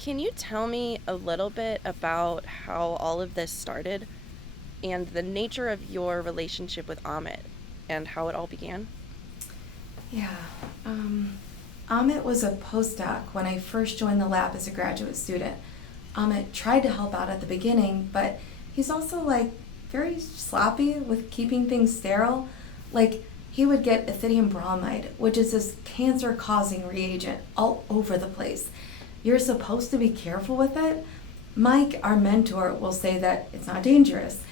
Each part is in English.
Can you tell me a little bit about how all of this started and the nature of your relationship with Amit and how it all began? Yeah. Amit was a postdoc when I first joined the lab as a graduate student. Amit tried to help out at the beginning, but he's also very sloppy with keeping things sterile. Like he would get ethidium bromide, which is this cancer causing reagent, all over the place. You're supposed to be careful with it. Mike, our mentor, will say that it's not dangerous.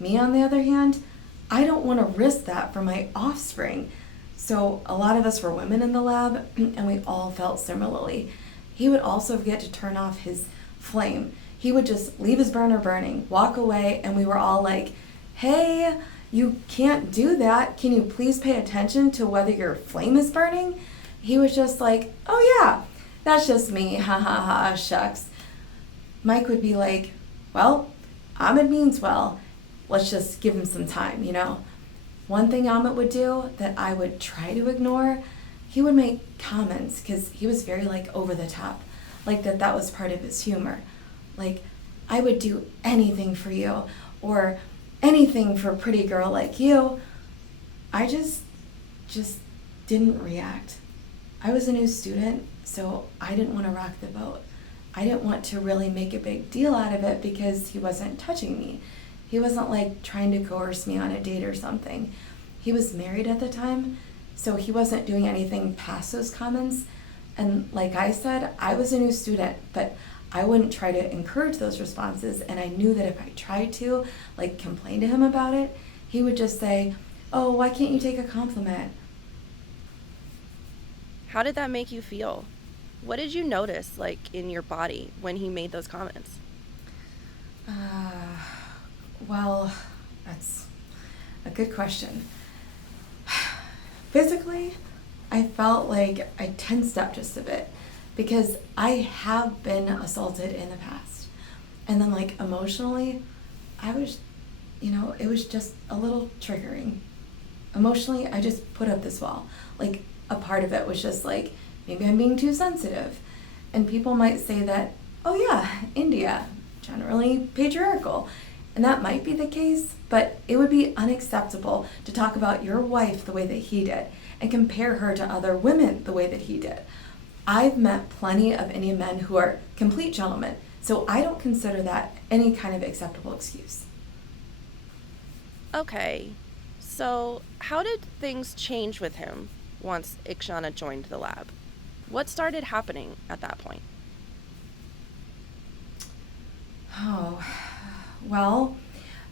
Me, on the other hand, I don't want to risk that for my offspring. So a lot of us were women in the lab, and we all felt similarly. He would also forget to turn off his flame. He would just leave his burner burning, walk away, and we were all like, hey, you can't do that. Can you please pay attention to whether your flame is burning? He was just like, oh yeah, that's just me, ha ha ha, shucks. Mike would be like, well, Ahmed means well. Let's just give him some time. One thing Ahmed would do that I would try to ignore, he would make comments because he was very over the top, like that was part of his humor. Like, I would do anything for you, or anything for a pretty girl like you. I just didn't react. I was a new student, so I didn't want to rock the boat. I didn't want to really make a big deal out of it because he wasn't touching me. He wasn't trying to coerce me on a date or something. He was married at the time, so he wasn't doing anything past those comments. And like I said, I was a new student, but I wouldn't try to encourage those responses. And I knew that if I tried to, complain to him about it, he would just say, oh, why can't you take a compliment? How did that make you feel? What did you notice, in your body when he made those comments? Uh, well, that's a good question. Physically, I felt like I tensed up just a bit because I have been assaulted in the past. And then emotionally, I was, it was just a little triggering. Emotionally, I just put up this wall. A part of it was just maybe I'm being too sensitive. And people might say that, oh yeah, India, generally patriarchal. And that might be the case, but it would be unacceptable to talk about your wife the way that he did and compare her to other women the way that he did. I've met plenty of Indian men who are complete gentlemen, so I don't consider that any kind of acceptable excuse. Okay, so how did things change with him once Ikshana joined the lab? What started happening at that point? Oh, well,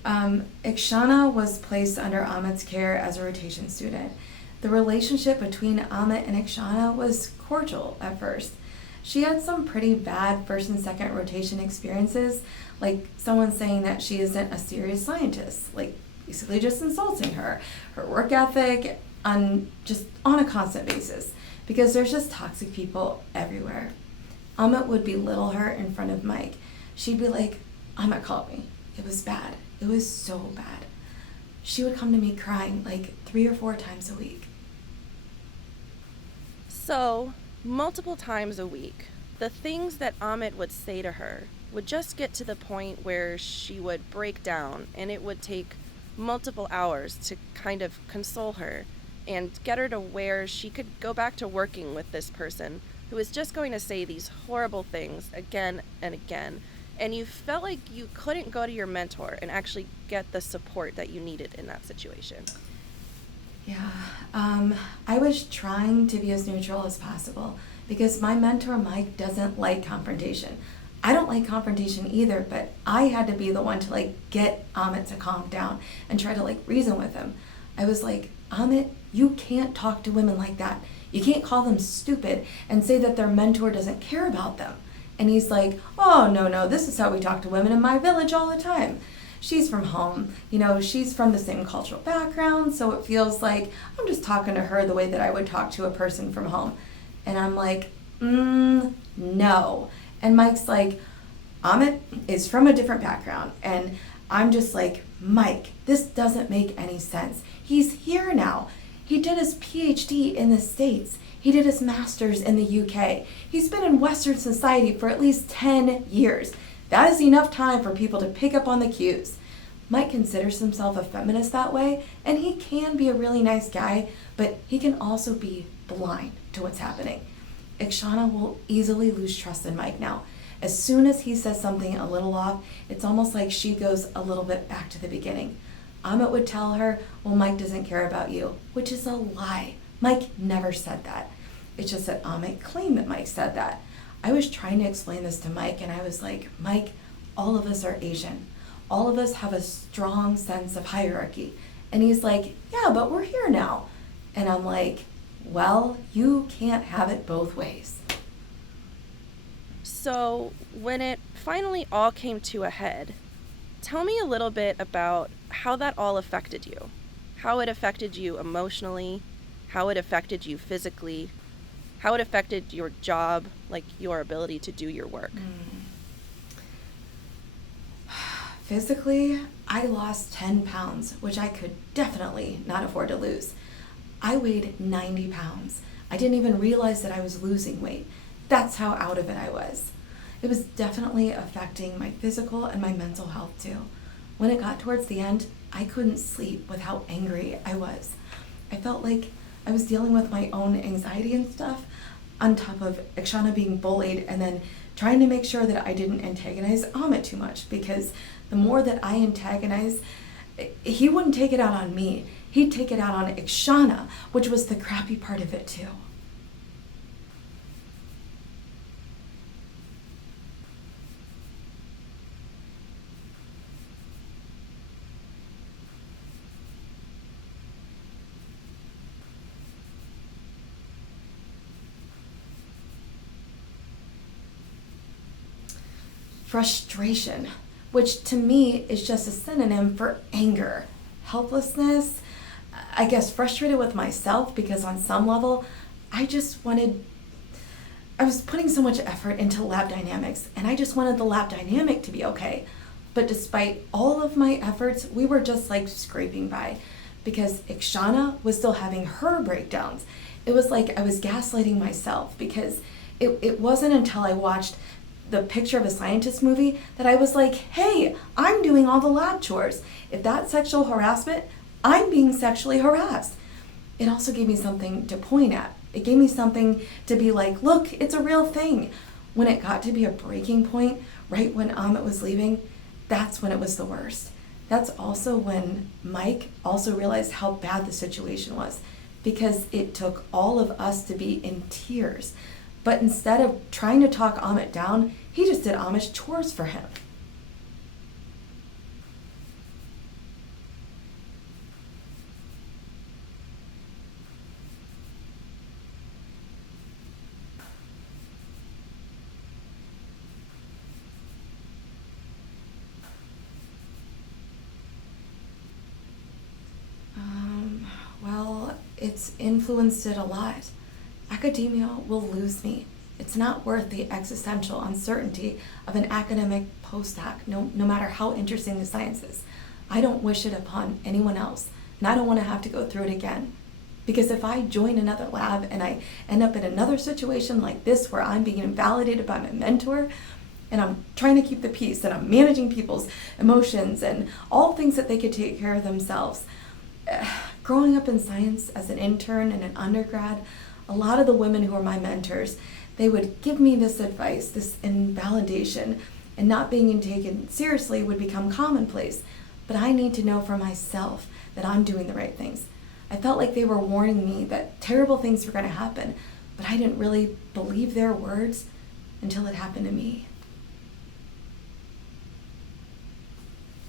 Ikshana was placed under Amit's care as a rotation student. The relationship between Amit and Ikshana was cordial at first. She had some pretty bad first and second rotation experiences, like someone saying that she isn't a serious scientist, basically just insulting her work ethic, just on a constant basis, because there's just toxic people everywhere. Amit would belittle her in front of Mike. She'd be like, Amit called me. It was bad. It was so bad. She would come to me crying 3 or 4 times a week. So, multiple times a week, the things that Amit would say to her would just get to the point where she would break down, and it would take multiple hours to kind of console her and get her to where she could go back to working with this person who is just going to say these horrible things again and again. And you felt like you couldn't go to your mentor and actually get the support that you needed in that situation. Yeah, I was trying to be as neutral as possible because my mentor, Mike, doesn't like confrontation. I don't like confrontation either, but I had to be the one to get Amit to calm down and try to reason with him. I was like, Amit, you can't talk to women like that. You can't call them stupid and say that their mentor doesn't care about them. And he's like, oh, no, this is how we talk to women in my village all the time. She's from home, she's from the same cultural background, so it feels like I'm just talking to her the way that I would talk to a person from home. And I'm like, no. And Mike's like, Amit is from a different background. And I'm just like, Mike, this doesn't make any sense. He's here now. He did his PhD in the States. He did his master's in the UK. He's been in Western society for at least 10 years. That is enough time for people to pick up on the cues. Mike considers himself a feminist that way, and he can be a really nice guy, but he can also be blind to what's happening. Ikshana will easily lose trust in Mike now. As soon as he says something a little off, it's almost like she goes a little bit back to the beginning. Amit would tell her, well, Mike doesn't care about you, which is a lie. Mike never said that. It's just that Amit claimed that Mike said that. I was trying to explain this to Mike, and I was like, Mike, all of us are Asian. All of us have a strong sense of hierarchy. And he's like, yeah, but we're here now. And I'm like, well, you can't have it both ways. So, when it finally all came to a head, tell me a little bit about how that all affected you. How it affected you emotionally, how it affected you physically, how it affected your job, like your ability to do your work. Physically, I lost 10 pounds, which I could definitely not afford to lose. I weighed 90 pounds. I didn't even realize that I was losing weight. That's how out of it I was. It was definitely affecting my physical and my mental health too. When it got towards the end, I couldn't sleep with how angry I was. I felt like I was dealing with my own anxiety and stuff, on top of Ikshana being bullied, and then trying to make sure that I didn't antagonize Amit too much, because the more that I antagonize, he wouldn't take it out on me. He'd take it out on Ikshana, which was the crappy part of it too. Frustration, which to me is just a synonym for anger, helplessness. I guess frustrated with myself because on some level, I was putting so much effort into lab dynamics, and I just wanted the lab dynamic to be okay. But despite all of my efforts, we were just like scraping by because Ikshana was still having her breakdowns. It was like I was gaslighting myself because it wasn't until I watched the Picture of a Scientist movie that I was like, hey, I'm doing all the lab chores. If that's sexual harassment, I'm being sexually harassed. It also gave me something to point at. It gave me something to be like, look, it's a real thing. When it got to be a breaking point, right when Amit was leaving, that's when it was the worst. That's also when Mike also realized how bad the situation was, because it took all of us to be in tears. But instead of trying to talk Amit down, he just did Amit's chores for him. Well, it's influenced it a lot. Academia will lose me. It's not worth the existential uncertainty of an academic postdoc, no matter how interesting the science is. I don't wish it upon anyone else, and I don't want to have to go through it again. Because if I join another lab and I end up in another situation like this where I'm being invalidated by my mentor, and I'm trying to keep the peace, and I'm managing people's emotions and all things that they could take care of themselves. Growing up in science as an intern and an undergrad, a lot of the women who were my mentors, they would give me this advice, this invalidation, and not being taken seriously would become commonplace. But I need to know for myself that I'm doing the right things. I felt like they were warning me that terrible things were going to happen, but I didn't really believe their words until it happened to me.